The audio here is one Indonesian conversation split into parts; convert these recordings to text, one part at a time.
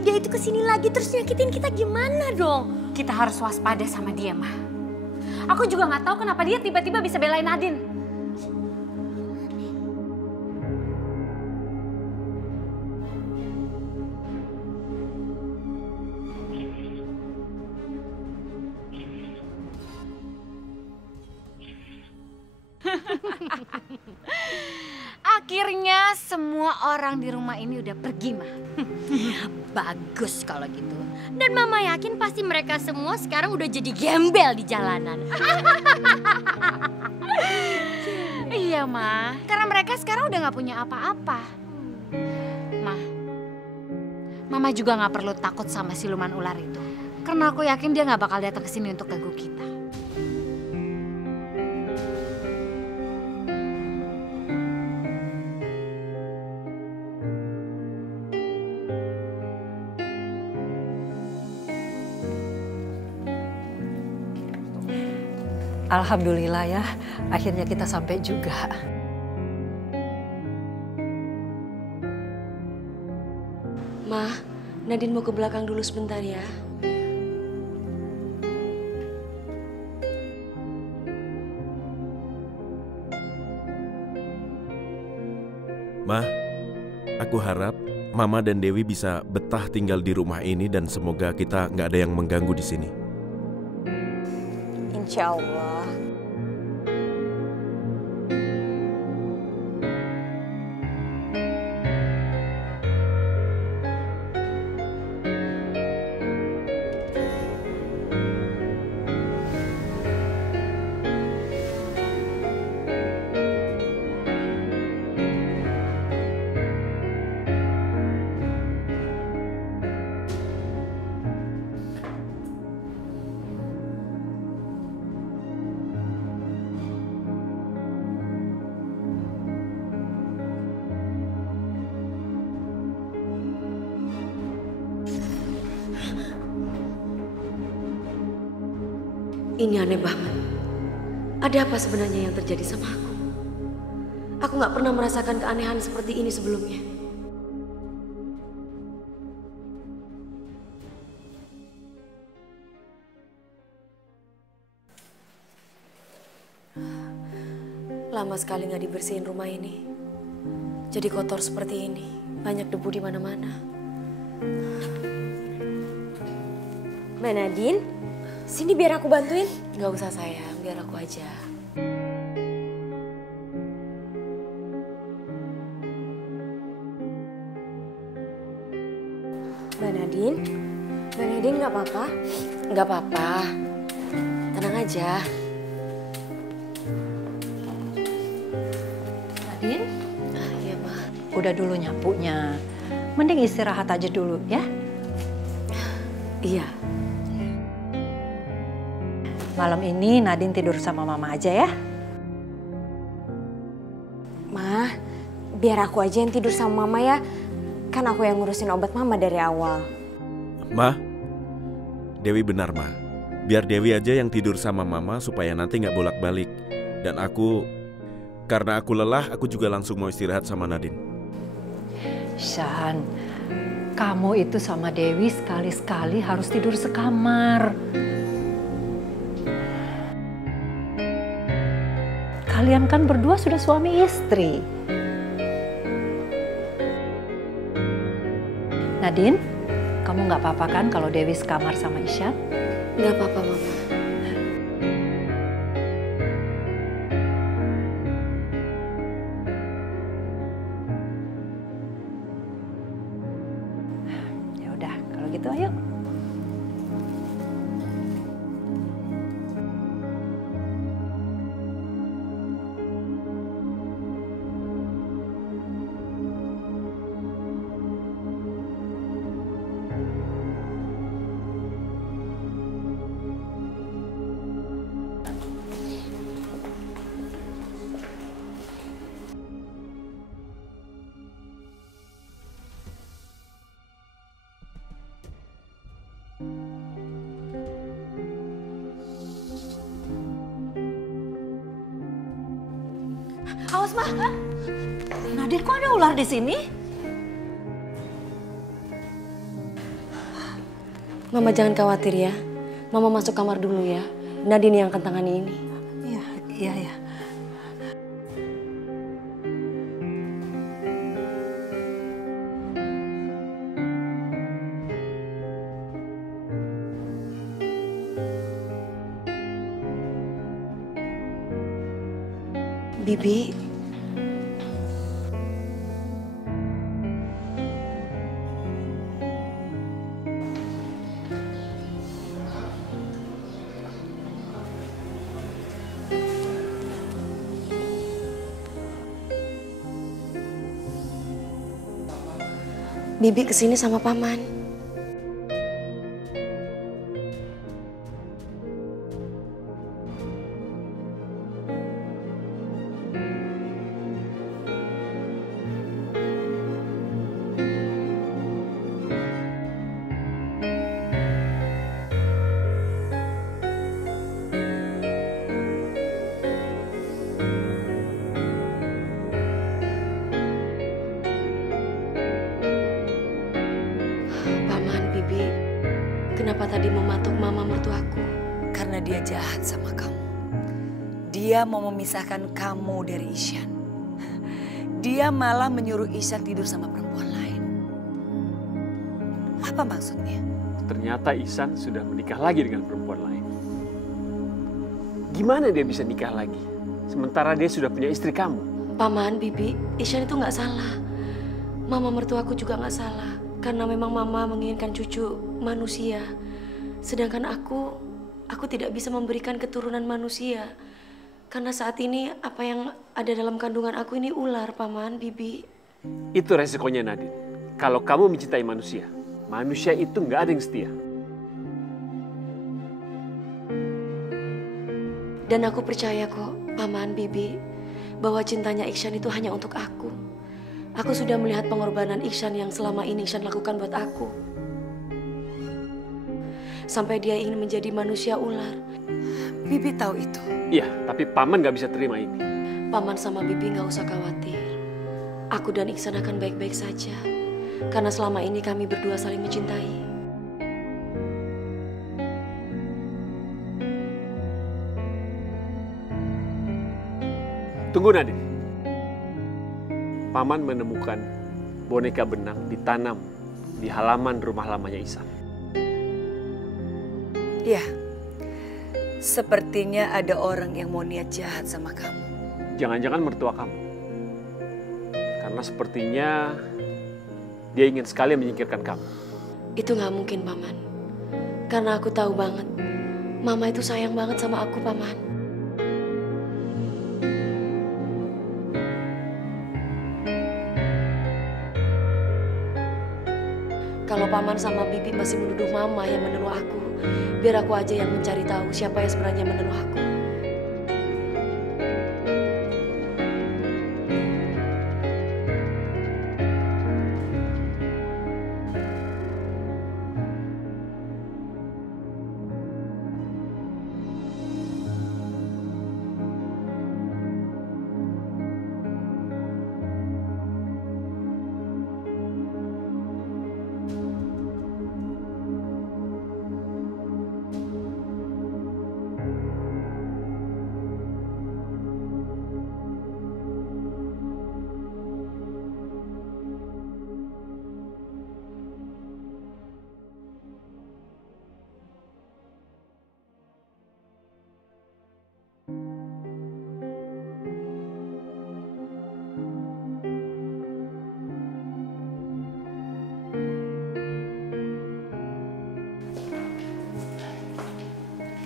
nanti dia itu kesini lagi terus nyakitin kita gimana dong? Kita harus waspada sama dia, Ma. Aku juga nggak tahu kenapa dia tiba-tiba bisa belain Nadine. Akhirnya semua orang di rumah ini udah pergi, Ma. Bagus kalau gitu. Dan Mama yakin pasti mereka semua sekarang udah jadi gembel di jalanan. Iya, Ma. Karena mereka sekarang udah nggak punya apa-apa. Ma, Mama juga nggak perlu takut sama siluman ular itu. Karena aku yakin dia nggak bakal datang ke sini untuk ganggu kita. Alhamdulillah ya, akhirnya kita sampai juga. Ma, Nadine mau ke belakang dulu sebentar ya. Ma, aku harap Mama dan Dewi bisa betah tinggal di rumah ini dan semoga kita nggak ada yang mengganggu di sini. Insya Allah. Ini aneh banget. Ada apa sebenarnya yang terjadi sama aku? Aku nggak pernah merasakan keanehan seperti ini sebelumnya. Lama sekali nggak dibersihin rumah ini. Jadi kotor seperti ini. Banyak debu di mana-mana. Mbak Nadine, sini biar aku bantuin. Nggak usah sayang, biar aku aja. Mbak Nadine nggak apa-apa? Nggak apa-apa. Tenang aja. Nadine, Iya, Ma. udah dulu nyapunya. Mending istirahat aja dulu ya. Iya. Malam ini Nadine tidur sama Mama aja ya. Ma, biar aku aja yang tidur sama Mama ya. Kan aku yang ngurusin obat Mama dari awal. Ma, Dewi benar, Ma. Biar Dewi aja yang tidur sama Mama supaya nanti nggak bolak-balik. Dan karena aku lelah, aku juga langsung mau istirahat sama Nadine. Shan, kamu itu sama Dewi sekali-sekali harus tidur sekamar. Kalian kan berdua sudah suami istri. Nadine, kamu nggak apa-apa kan kalau Dewi sekamar sama Ishan? Nggak apa-apa, Mama. Ya udah, kalau gitu ayo. Awas, Ma. Nadine, kok ada ular di sini? Mama jangan khawatir ya. Mama masuk kamar dulu ya. Nadine yang akan tangani ini. Iya, iya, iya. Bibi, Bibi kesini sama Paman. Paman, Bibi, kenapa tadi mematuk mama mertuaku? Karena dia jahat sama kamu. Dia mau memisahkan kamu dari Ishan. Dia malah menyuruh Ishan tidur sama perempuan lain. Apa maksudnya? Ternyata Ihsan sudah menikah lagi dengan perempuan lain. Gimana dia bisa nikah lagi? Sementara dia sudah punya istri kamu. Paman, Bibi, Ishan itu nggak salah. Mama mertuaku juga nggak salah. Karena memang mama menginginkan cucu manusia. Sedangkan aku tidak bisa memberikan keturunan manusia. Karena saat ini apa yang ada dalam kandungan aku ini ular, Paman, Bibi. Itu resikonya Nadine. Kalau kamu mencintai manusia, manusia itu nggak ada yang setia. Dan aku percaya kok, Paman, Bibi, bahwa cintanya Iksan itu hanya untuk aku. Aku sudah melihat pengorbanan Iksan yang selama ini Iksan lakukan buat aku. Sampai dia ingin menjadi manusia ular. Bibi tahu itu. Iya, tapi Paman nggak bisa terima ini. Paman sama Bibi nggak usah khawatir. Aku dan Iksan akan baik-baik saja. Karena selama ini kami berdua saling mencintai. Tunggu Nadine. Paman menemukan boneka benang ditanam di halaman rumah lamanya Ihsan. Ya, sepertinya ada orang yang mau niat jahat sama kamu. Jangan-jangan mertua kamu. Karena sepertinya dia ingin sekali menyingkirkan kamu. Itu nggak mungkin, Paman. Karena aku tahu banget, Mama itu sayang banget sama aku, Paman. Kalau Paman sama Bibi masih menuduh Mama yang menuduh aku, biar aku aja yang mencari tahu siapa yang sebenarnya menuduh aku.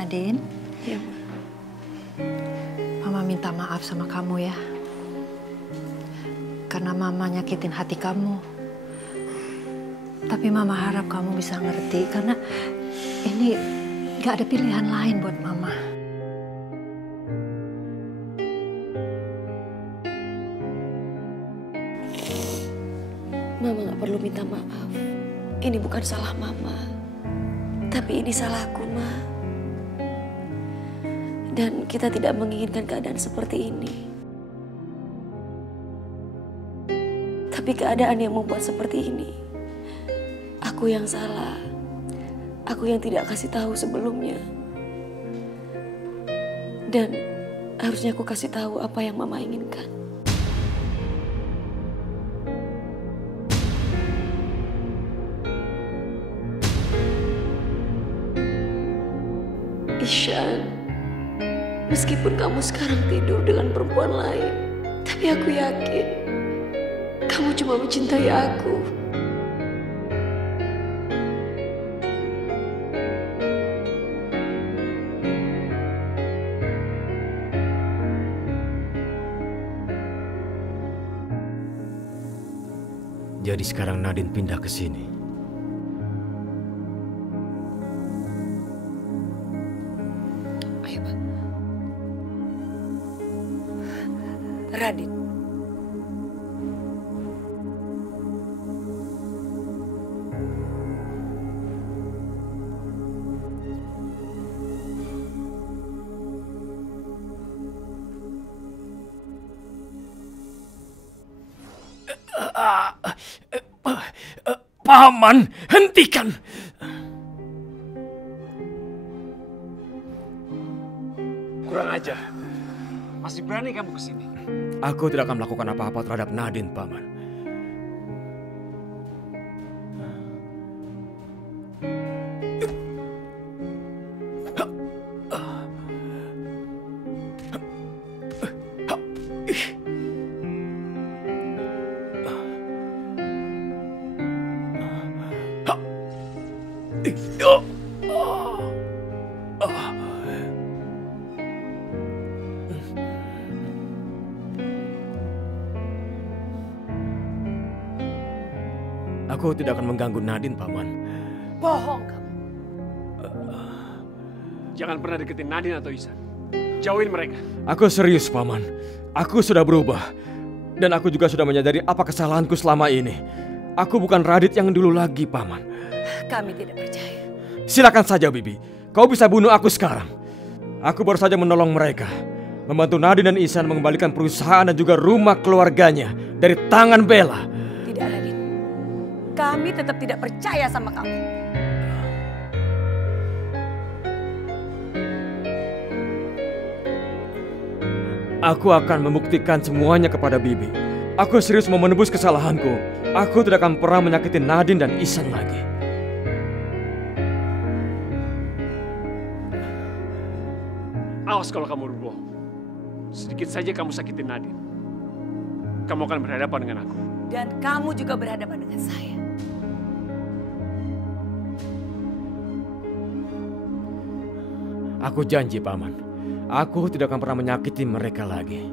Nadine, Ya, Mama minta maaf sama kamu ya. Karena Mama nyakitin hati kamu. Tapi Mama harap kamu bisa ngerti karena ini gak ada pilihan lain buat Mama. Mama gak perlu minta maaf. Ini bukan salah Mama. Tapi ini salahku, Ma. Dan kita tidak menginginkan keadaan seperti ini. Tapi keadaan yang membuat seperti ini. Aku yang salah. aku yang tidak kasih tahu sebelumnya. Dan harusnya aku kasih tahu apa yang Mama inginkan. Ishan, meskipun kamu sekarang tidur dengan perempuan lain, tapi aku yakin kamu cuma mencintai aku. Jadi sekarang Nadine pindah ke sini. Ayo, Pak. Radit. Paman, hentikan! Kurang ajar. Masih berani kamu kesini? Aku tidak akan melakukan apa-apa terhadap Nadine, Paman. Aku tidak akan mengganggu Nadine, Paman. Bohong kamu. Jangan pernah deketin Nadine atau Ihsan. Jauhin mereka. Aku serius, Paman. Aku sudah berubah. Dan aku juga sudah menyadari apa kesalahanku selama ini. Aku bukan Radit yang dulu lagi, Paman. Kami tidak percaya. Silakan saja, Bibi. Kau bisa bunuh aku sekarang. Aku baru saja menolong mereka. Membantu Nadine dan Ihsan mengembalikan perusahaan dan juga rumah keluarganya dari tangan Bella. Tidak, Radit. Kami tetap tidak percaya sama kamu. Aku akan membuktikan semuanya kepada Bibi. Aku serius mau menebus kesalahanku. Aku tidak akan pernah menyakiti Nadine dan Ihsan lagi. Awas kalau kamu berbohong. Sedikit saja kamu sakitin Nadine, kamu akan berhadapan dengan aku. Dan kamu juga berhadapan dengan saya. Aku janji, Paman. Aku tidak akan pernah menyakiti mereka lagi.